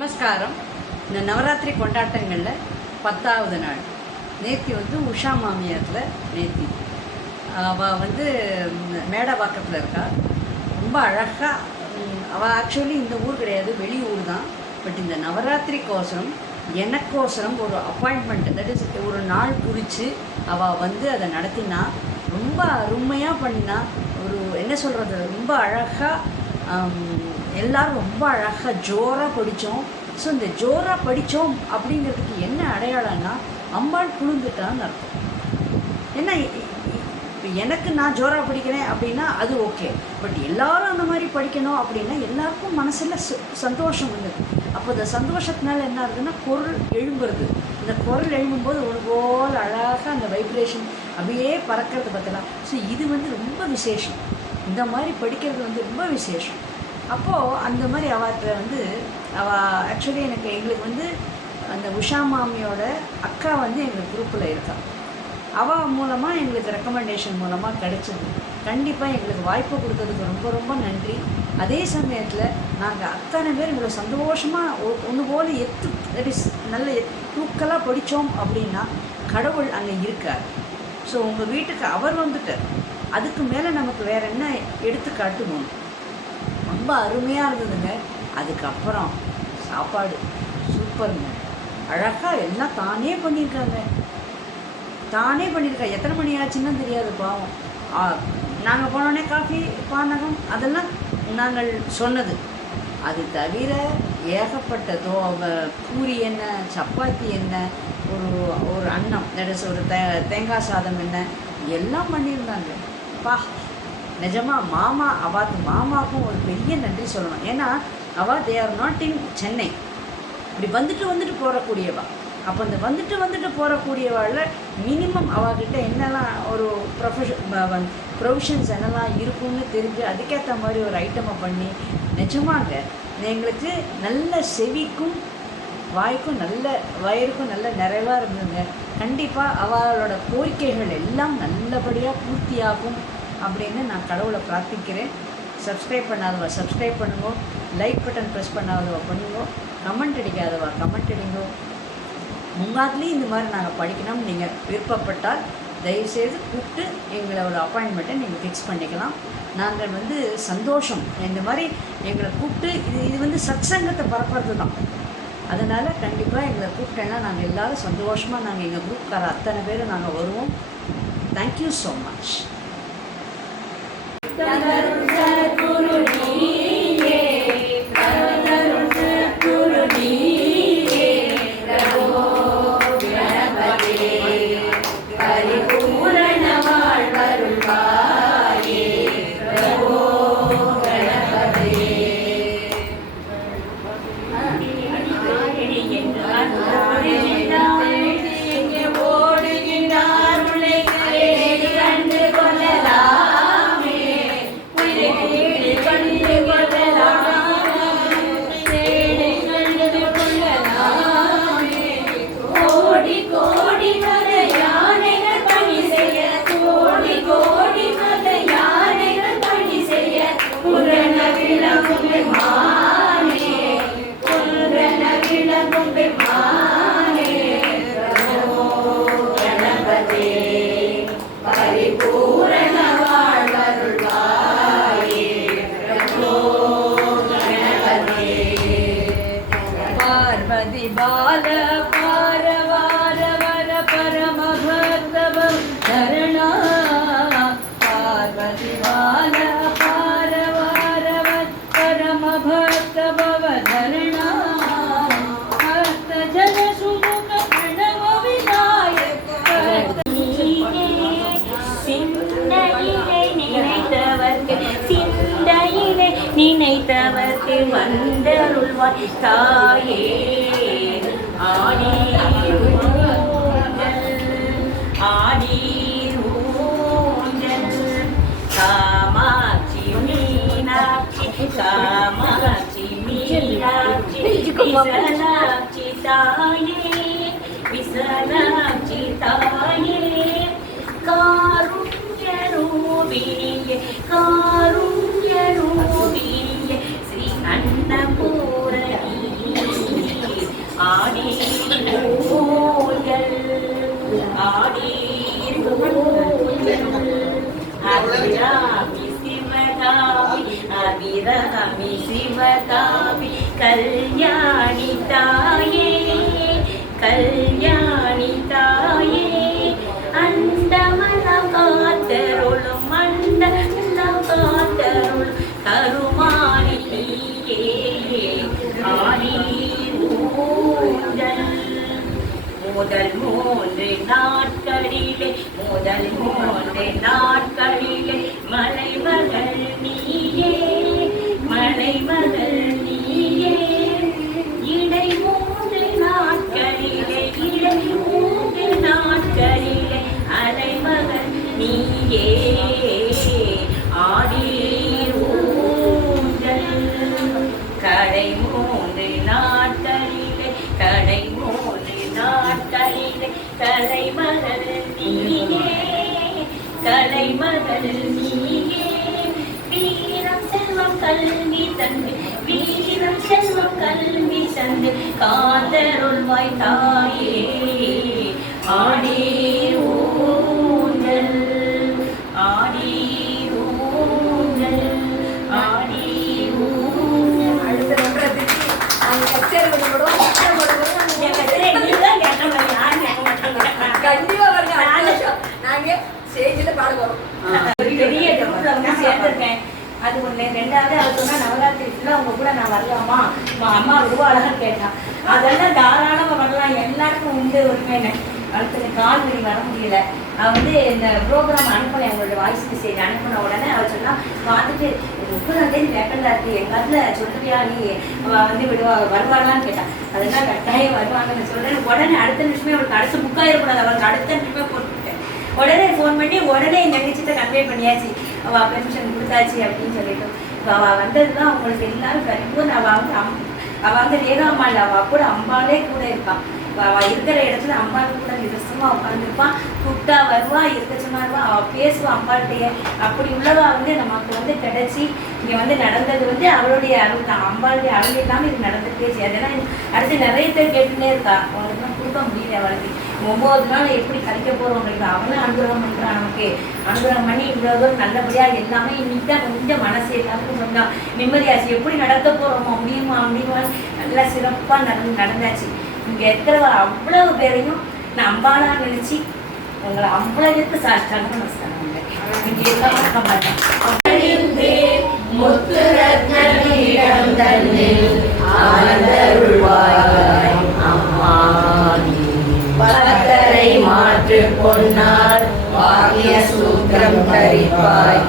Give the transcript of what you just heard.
நமஸ்காரம். இந்த நவராத்திரி கொண்டாட்டங்களில் 10வது நாள் நேற்று உஷா மாமியாரில் நேற்று அவள் மேடவாக்கத்தில் இருக்கா. ரொம்ப அழகாக அவள் ஆக்சுவலி இந்த ஊர் கிடையாது, வெளியூர் தான். பட் இந்த நவராத்திரிக்கோசரம் எனக்கோசரம் ஒரு அப்பாயின்மெண்ட், தட் இஸ் ஒரு நாள் குறித்து அவள் அதை நடத்தினா. ரொம்ப அருமையாக பண்ணினா. ஒரு என்ன சொல்கிறது, ரொம்ப அழகாக எல்லோரும் ரொம்ப அழகாக ஜோராக படித்தோம். ஸோ இந்த ஜோராக படித்தோம் அப்படிங்கிறதுக்கு என்ன அடையாளம்னா அம்பாள் குளிர்ந்துட்டான்னு அர்த்தம். ஏன்னா இப்போ எனக்கு நான் ஜோராக படிக்கிறேன் அப்படின்னா அது ஓகே. பட் எல்லோரும் அந்த மாதிரி படிக்கணும் அப்படின்னா எல்லாருக்கும் மனசில் சந்தோஷம் வந்தது. அப்போ இந்த சந்தோஷத்தினால என்ன ஆகுதுன்னா குரல் எழும்புறது. இந்த குரல் எழும்பும்போது ஒரு போல் அழகாக அந்த வைப்ரேஷன் அப்படியே பறக்கிறது பார்த்தலாம். ஸோ இது ரொம்ப விசேஷம். இந்த மாதிரி படிக்கிறது ரொம்ப விசேஷம். அப்போது அந்த மாதிரி அவர்கிட்ட அவள் ஆக்சுவலி எங்களுக்கு அந்த உஷா மாமியோட அக்கா எங்கள் குரூப்பில் இருக்கா. அவள் மூலமாக எங்களுக்கு ரெக்கமெண்டேஷன் மூலமாக கிடைச்சது. கண்டிப்பாக எங்களுக்கு வாய்ப்பு கொடுத்ததுக்கு ரொம்ப ரொம்ப நன்றி. அதே சமயத்தில் நாங்கள் அத்தனை பேர் எங்களை சந்தோஷமாக ஒன்று போல் தட் இஸ் நல்ல தூக்கலாக படித்தோம் அப்படின்னா கடவுள் அங்கே இருக்கார். ஸோ உங்கள் வீட்டுக்கு அவர் வந்துட்டார். அதுக்கு மேலே நமக்கு வேறு என்ன எடுத்து காட்டுவோம். ரொம்ப அருமையாக இருந்ததுங்க. அதுக்கப்புறம் சாப்பாடு சூப்பருங்க. அழகாக எல்லாம் தானே பண்ணியிருக்காங்க. எத்தனை மணி ஆச்சுன்னு தெரியாது பாவம். நாங்கள் போனோடனே காஃபி பானகம் அதெல்லாம் நாங்கள் சொன்னது. அது தவிர ஏகப்பட்ட பூரி என்ன, சப்பாத்தி என்ன, ஒரு அன்னம், தட் இஸ் ஒரு தேங்காய் சாதம் என்ன, எல்லாம் பண்ணியிருந்தாங்க. நிஜமாக மாமாவுக்கும் ஒரு பெரிய நன்றி சொல்லணும். ஏன்னா அவள் they are not in Chennai. இப்படி வந்துட்டு போகக்கூடியவா. அப்போ அந்த வந்துட்டு போகக்கூடியவாளில் மினிமம் அவகிட்ட என்னெல்லாம் ஒரு ப்ரொவிஷன்ஸ் என்னெல்லாம் இருக்குன்னு தெரிஞ்சு அதுக்கேற்ற மாதிரி ஒரு ஐட்டமை பண்ணி நிஜமாக எங்களுக்கு நல்ல செவிக்கும் வாய்க்கும் நல்ல வயிறுக்கும் நல்ல நிறைவாக இருந்ததுங்க. கண்டிப்பாக அவளோட கோரிக்கைகள் எல்லாம் நல்லபடியாக பூர்த்தியாகும் அப்படின்னு நான் கடவுளை பிரார்த்திக்கிறேன். சப்ஸ்கிரைப் பண்ணாதவா சப்ஸ்கிரைப் பண்ணுங்க, லைக் பட்டன் ப்ரெஸ் பண்ணாதவா பண்ணுங்க, கமெண்ட் அடிக்காதவா கமெண்ட் அடிங்கோ. முங்காத்துலேயும் இந்த மாதிரி நாங்கள் படிக்கணும்னு நீங்கள் விருப்பப்பட்டால் தயவுசெய்து கூப்பிட்டு எங்களோட அப்பாயின்மெண்ட்டை நீங்கள் ஃபிக்ஸ் பண்ணிக்கலாம். நாங்கள் சந்தோஷம் இந்த மாதிரி எங்களை கூப்பிட்டு இது சத்சங்கத்தை பரப்புறது தான். அதனால் கண்டிப்பாக எங்களை கூப்பிட்டேன்னா நாங்கள் எல்லோரும் சந்தோஷமாக நாங்கள் எங்கள் குரூப்கார அத்தனை பேர் நாங்கள் வருவோம். Thank you so much. பால பாரவார வர பரம பக்தவ சரணா. பார்வதி பால பாரவார வர பரம பக்தவ சரணா. பக்த ஜன சுமுக பிரணவ விநாயக. நினைத்தவர்க்கு வந்தருள்வாய் தாயே. ஆடீர் ஊஞ்சல் காமாட்சி மீனாட்சி காமாட்சி மீனாட்சி விசலாட்சி தாயே விசலாட்சி தாயே. காருண்ய ரூபியே காருண்ய ரூபியே ஸ்ரீ அன்னபூரணி ஆடி ஊஞ்சல் ஆடி அபிராமி சிவகாமி அபிராமி சிவகாமி கல்யாணி தாயே கல்யாணி தாயே அண்டமலம் காத்தருளும் மண்டலம் காத்தருளும் கருமாரி ஆடி ஊஞ்சல் முதல் மூன்று நாட்களிலே மலைமகள் நீயே மலைமகள் நீயே இடை மூன்று நாட்களிலே அலைமகள் நீயே ஆடி ஊஞ்சல் கடை மூன்று நாட்களிலே கலைமகள் நீயே கலைமகள் நீயே வீரம் செல்வம் கல்வி தந்து காதருள்வாய் தாயே ஆடி ஊஞ்சல் ஆடி ஊஞ்சல் ஆடி ஊஞ்சல் அது ஒண்ணு. ரெண்டாவது அவர் சொன்னா நவராத்திரி ஃபுல்லா அவங்க கூட நான் வரலாமா அம்மா வருவாளான்னு கேட்டான். அதெல்லாம் தாராளமா வரலாம், எல்லாருக்கும் உண்டு உரிமைன்னு. அடுத்தது கால் வலி வர முடியல. அவள் வந்து இந்த ப்ரோக்ராம் அனுப்பினேன், அவங்களோட வாய்ஸ் மெசேஜ் அனுப்பின உடனே அவள் சொன்னா பார்த்துட்டு 30ஆம் வேக்கண்டா இருக்கு எங்காத்துல சொல்றியா நீ அவள் வந்து வருவாளான்னு கேட்டான். அதெல்லாம் கட்டாயம் வருவாங்கன்னு சொல்றேன். உடனே அடுத்த நிமிஷமே அவளுக்கு அடுத்து புக் ஆகிடக்கூடாது, அவளுக்கு அடுத்த நிமிஷமே போட்டுவிட்டேன். உடனே ஃபோன் பண்ணி உடனே என் தங்கச்சிட்ட கன்வே பண்ணியாச்சு, அவள் பெர்மிஷன் கொடுத்தாச்சு அப்படின்னு சொல்லிட்டு. இப்போ அவள் வந்ததுதான் அவங்களுக்கு எல்லாரும் கரிப்போம். அவள் வந்து ரேகாமாள் அவள் கூட அம்பாலே கூட இருப்பான். அவள் இருக்கிற இடத்துல அம்பாள் கூட நிதர்சனமாக உட்காந்துருப்பான். கூப்பிட்டா வருவா, இருக்க சொன்னா வருவா, அவள் பேசுவான் அம்பாள்கிட்டயே. அப்படி உள்ளவா வந்து நமக்கு வந்து கிடைச்சி இங்கே வந்து நடந்தது வந்து அவளுடைய அருள் தான், அம்பாளுடைய அருள் இல்லாமல் இது நடந்துட்டே. அதெல்லாம் அடுத்து நிறைய பேர் கேட்டுட்டே இருக்கா, அவளுக்குலாம் கொடுக்க முடியல. அவளுக்கு 9 நாள் எப்படி கழிக்க போகிறவங்களுக்கு அவனும் அனுகிரகம் பண்ணுறான். நமக்கு அனுகிரகம் பண்ணி இவ்வளோ தூரம் நல்லபடியாக எல்லாமே இன்னைக்கு தான் கொஞ்சம் மனசு எல்லாருக்கும் சொன்னால் நிம்மதியாச்சு. எப்படி நடத்த போகிறோமோ முடியுமா நல்லா சிறப்பாக நடந்தாச்சு. இங்கே இருக்கிறவ அவ்வளவு பேரையும் நான் அம்பாலா நினைச்சு உங்களை அவ்வளவுக்கு சாஷ்டாங்க நமஸ்காரம். இங்கே எல்லாம் பார்க்க மாட்டேன். மாற்று பொன்னால் வாகிய சூத்திரம் தரிப்பாய்.